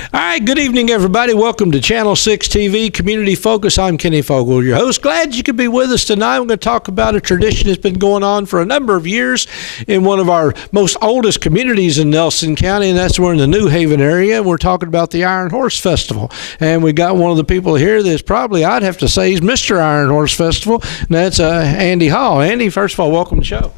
All right, good evening, everybody. Welcome to Channel 6 TV, Community Focus. I'm Kenny Fogle, your host. Glad you could be with us tonight. We're going to talk about a tradition that's been going on for a number of years in one of our most oldest communities in Nelson County, and that's we're in the New Haven area. We're talking about the Iron Horse Festival. And we got one of the people here that's probably, I'd have to say, he's Mr. Iron Horse Festival, and that's Andy Hall. Andy, first of all, welcome to the show.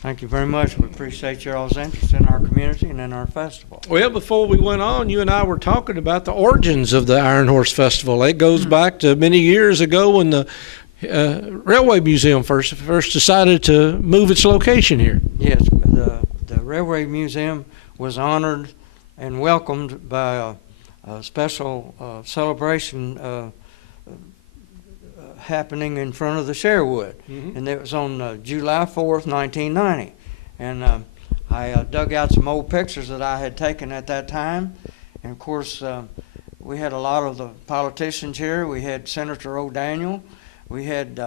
Thank you very much. We appreciate your all's interest in our community and in our festival. Well, before we went on, you and I were talking about the origins of the Iron Horse Festival. It goes back to many years ago when the Railway Museum first decided to move its location here. Yes, the Railway Museum was honored and welcomed by a special celebration happening in front of the Sherwood, and it was on July 4th, 1990. And I dug out some old pictures that I had taken at that time, and of course we had a lot of the politicians here. We had Senator O'Daniel, we had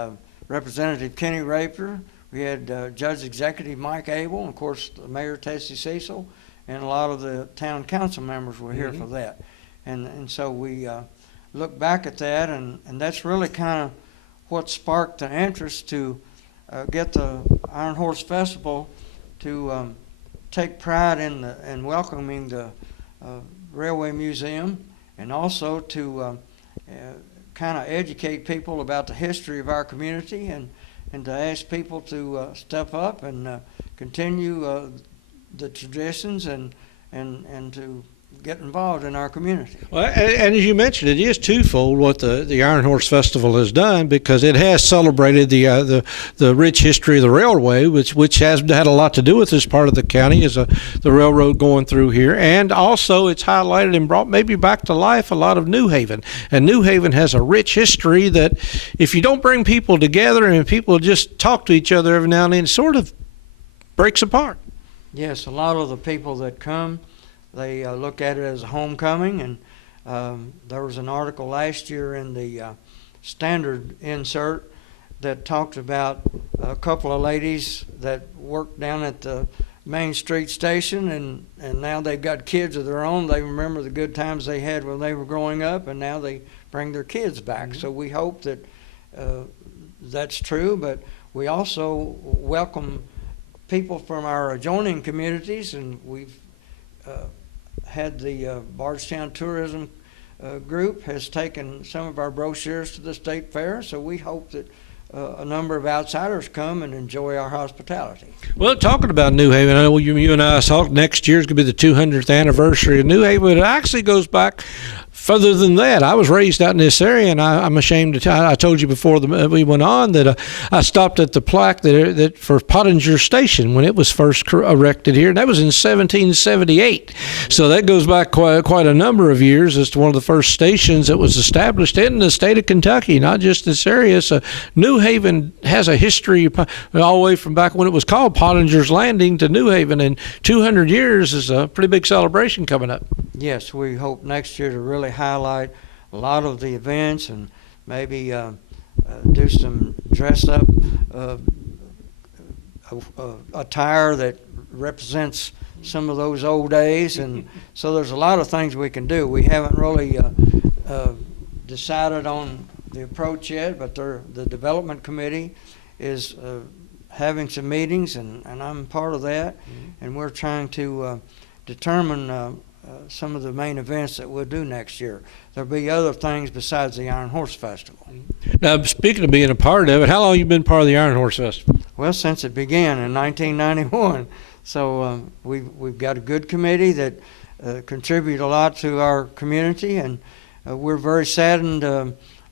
Representative Kenny Raper, we had Judge Executive Mike Abel, and of course the Mayor Tessie Cecil, and a lot of the town council members were here for that. And so we look back at that, and that's really kind of what sparked the interest to get the Iron Horse Festival to take pride in welcoming the Railway Museum, and also to kind of educate people about the history of our community, and to ask people to step up and continue the traditions and to get involved in our community. Well, and as you mentioned, it is twofold what the Iron Horse Festival has done, because it has celebrated the rich history of the railway, which has had a lot to do with this part of the county, as the railroad going through here, and also it's highlighted and brought maybe back to life a lot of New Haven. And New Haven has a rich history that if you don't bring people together and people just talk to each other every now and then, it sort of breaks apart. Yes, a lot of the people that come, they look at it as a homecoming, and there was an article last year in the Standard insert that talked about a couple of ladies that worked down at the Main Street station, and now they've got kids of their own. They remember the good times they had when they were growing up, and now they bring their kids back. So we hope that that's true, but we also welcome people from our adjoining communities, and we've had the Bardstown Tourism Group has taken some of our brochures to the State Fair, so we hope that a number of outsiders come and enjoy our hospitality. Well, talking about New Haven, I know you and I saw next year's going to be the 200th anniversary of New Haven. It actually goes back further than that. I was raised out in this area, and I'm ashamed to tell. I told you before we went on that I stopped at the plaque that for Pottinger Station when it was first erected here, and that was in 1778. So that goes back quite a number of years as to one of the first stations that was established in the state of Kentucky, not just this area. So New Haven has a history all the way from back when it was called Pottinger's Landing to New Haven, and 200 years is a pretty big celebration coming up. Yes, we hope next year to really highlight a lot of the events, and maybe do some dress up attire that represents some of those old days. And so there's a lot of things we can do. We haven't really decided on the approach yet, but the development committee is having some meetings, and I'm part of that, and we're trying to determine some of the main events that we'll do next year. There'll be other things besides the Iron Horse Festival. Now, speaking of being a part of it, how long have you been part of the Iron Horse Festival? Well, since it began in 1991. So we've got a good committee that contribute a lot to our community, and we're very saddened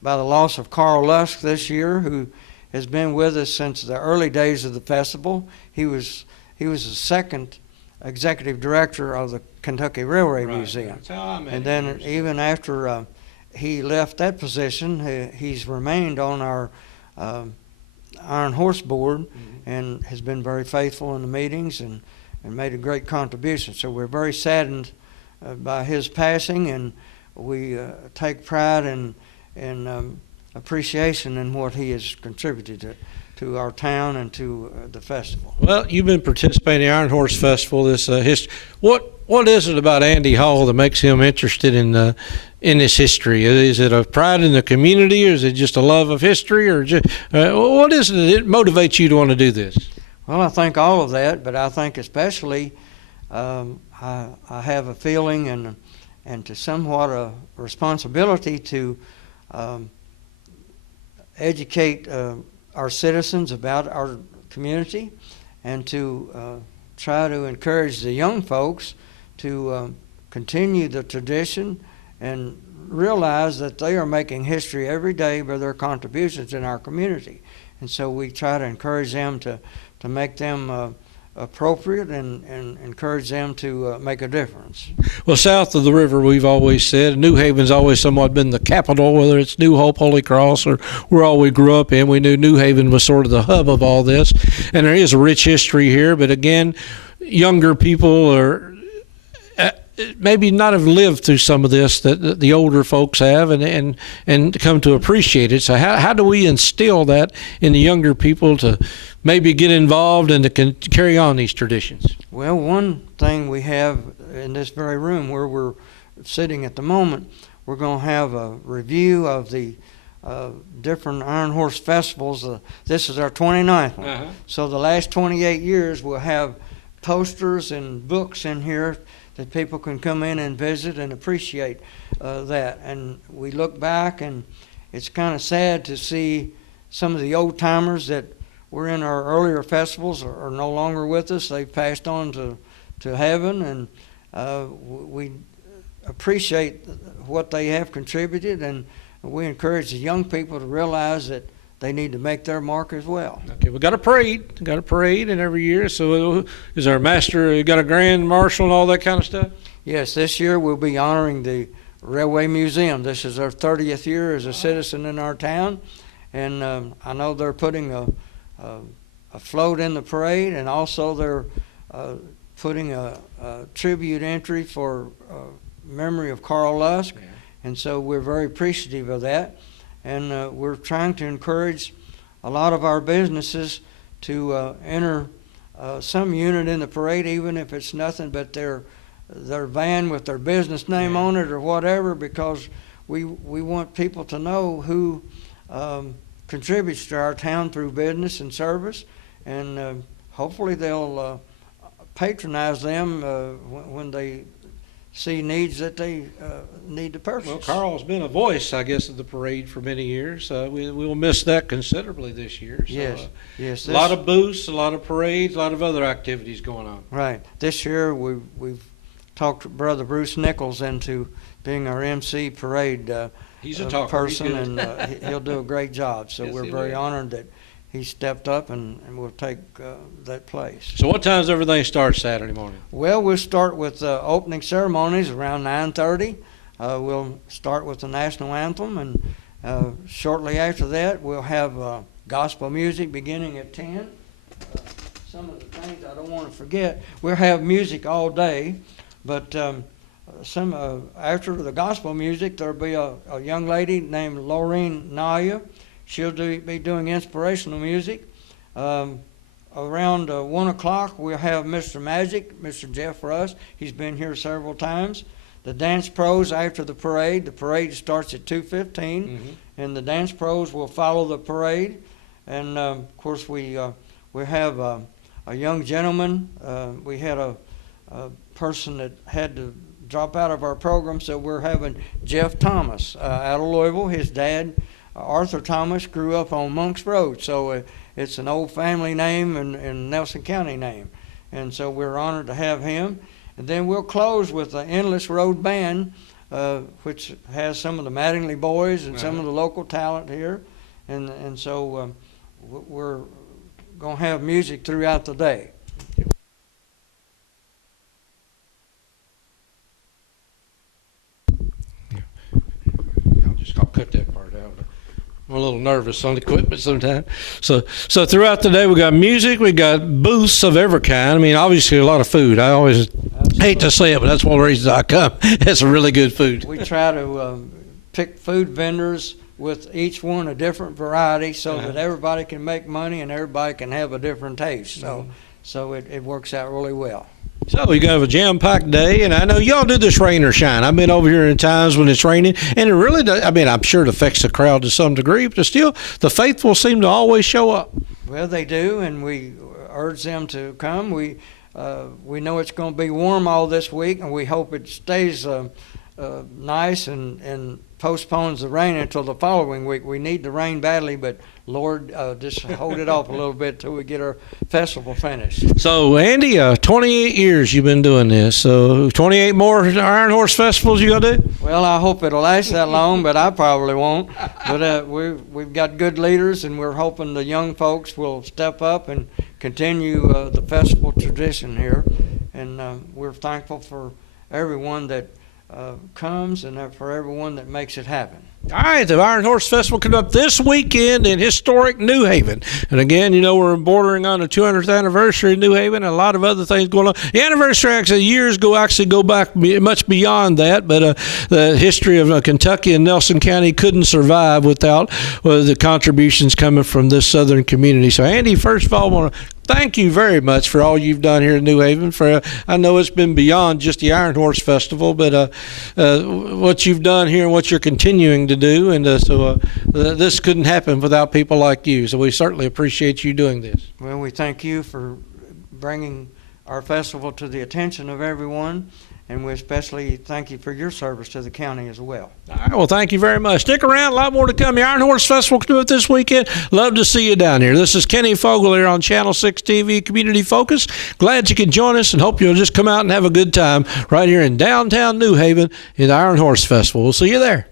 by the loss of Carl Lusk this year, who has been with us since the early days of the festival. He was the second executive director of the Kentucky Railway Museum. That's how I met and him. then even after he left that position, he's remained on our Iron Horse Board, and has been very faithful in the meetings and made a great contribution. So we're very saddened by his passing, and we take pride and appreciation in what he has contributed to our town and to the festival. Well, you've been participating in the Iron Horse Festival. This history. What What is it about Andy Hall that makes him interested in this history? Is it a pride in the community, or is it just a love of history, or just, what is it that motivates you to want to do this? Well, I think all of that, but I think especially I have a feeling and to somewhat a responsibility to educate our citizens about our community, and to try to encourage the young folks to continue the tradition and realize that they are making history every day by their contributions in our community. And so we try to encourage them to make them appropriate and encourage them to make a difference. Well, south of the river, we've always said, New Haven's always somewhat been the capital, whether it's New Hope, Holy Cross, or where all we grew up in. We knew New Haven was sort of the hub of all this. And there is a rich history here, but again, younger people are maybe not have lived through some of this that the older folks have, and come to appreciate it. So how do we instill that in the younger people to maybe get involved and to carry on these traditions? Well, one thing we have in this very room where we're sitting at the moment, we're going to have a review of the different Iron Horse festivals. This is our 29th one. Uh-huh. So the last 28 years we'll have posters and books in here that people can come in and visit and appreciate that. And we look back, and it's kind of sad to see some of the old timers that were in our earlier festivals are no longer with us. They've passed on to heaven, and we appreciate what they have contributed, and we encourage the young people to realize that they need to make their mark as well. Okay, we got a parade. And every year. So is our master, got a grand marshal and all that kind of stuff? Yes, this year we'll be honoring the Railway Museum. This is our 30th year as a citizen in our town, and I know they're putting a float in the parade, and also they're putting a tribute entry for memory of Carl Lusk, Yeah. and so we're very appreciative of that. And we're trying to encourage a lot of our businesses to enter some unit in the parade, even if it's nothing but their van with their business name on it or whatever, because we want people to know who contributes to our town through business and service, and hopefully they'll patronize them when they see needs that they need to purchase. Well, Carl's been a voice, I guess, of the parade for many years. We'll miss that considerably this year. So, yes. A lot of booths, a lot of parades, a lot of other activities going on. Right. This year we've talked Brother Bruce Nichols into being our MC parade He's a talker. person, and he'll do a great job. So Yes, we're he very will. honored that he stepped up and will take that place. So what time does everything start Saturday morning? Well, we'll start with opening ceremonies around 9:30. We'll start with the national anthem, and shortly after that, we'll have gospel music beginning at 10. Some of the things I don't want to forget, we'll have music all day, but after the gospel music, there'll be a young lady named Laureen Naya. She'll be doing inspirational music. Around 1 o'clock, we'll have Mr. Magic, Mr. Jeff Russ. He's been here several times. The dance pros after the parade. The parade starts at 2:15, and the dance pros will follow the parade. And of course, we have a young gentleman. We had a person that had to drop out of our program, so we're having Jeff Thomas out of Louisville. His dad, Arthur Thomas, grew up on Monks Road, so it's an old family name and Nelson County name, and so we're honored to have him. And then we'll close with the Endless Road Band, which has some of the Mattingly boys and some of the local talent here, and so we're going to have music throughout the day. I'll cut that part out. I'm a little nervous on equipment sometimes. So throughout the day, we got music, we got booths of every kind. I mean, obviously a lot of food. I always hate to say it, but that's one of the reasons I come. It's some really good food. We try to pick food vendors with each one a different variety, so that everybody can make money and everybody can have a different taste. So it works out really well. So we got a jam-packed day, and I know y'all do this rain or shine. I've been over here in times when it's raining, and it really does. I mean, I'm sure it affects the crowd to some degree, but still, the faithful seem to always show up. Well, they do, and we urge them to come. We know it's going to be warm all this week, and we hope it stays nice and postpones the rain until the following week. We need the rain badly, but Lord, just hold it off a little bit till we get our festival finished. So, Andy, 28 years you've been doing this. So, 28 more Iron Horse festivals you gonna do? Well, I hope it'll last that long, but I probably won't. But we've got good leaders, and we're hoping the young folks will step up and continue the festival tradition here. And we're thankful for everyone that comes and for everyone that makes it happen. All right, the Iron Horse Festival coming up this weekend in historic New Haven. And again, you know, we're bordering on the 200th anniversary of New Haven and a lot of other things going on. The anniversary years go back much beyond that, but the history of Kentucky and Nelson County couldn't survive without the contributions coming from this southern community. So, Andy, first of all, I want to thank you very much for all you've done here in New Haven. I know it's been beyond just the Iron Horse Festival, but what you've done here and what you're continuing to do, and this couldn't happen without people like you. So we certainly appreciate you doing this. Well, we thank you for bringing our festival to the attention of everyone, and we especially thank you for your service to the county as well. All right, well, thank you very much. Stick around, a lot more to come. The Iron Horse Festival will do it this weekend. Love to see you down here. This is Kenny Fogle here on Channel 6 TV Community Focus. Glad you could join us, and hope you'll just come out and have a good time right here in downtown New Haven in the Iron Horse Festival. We'll see you there.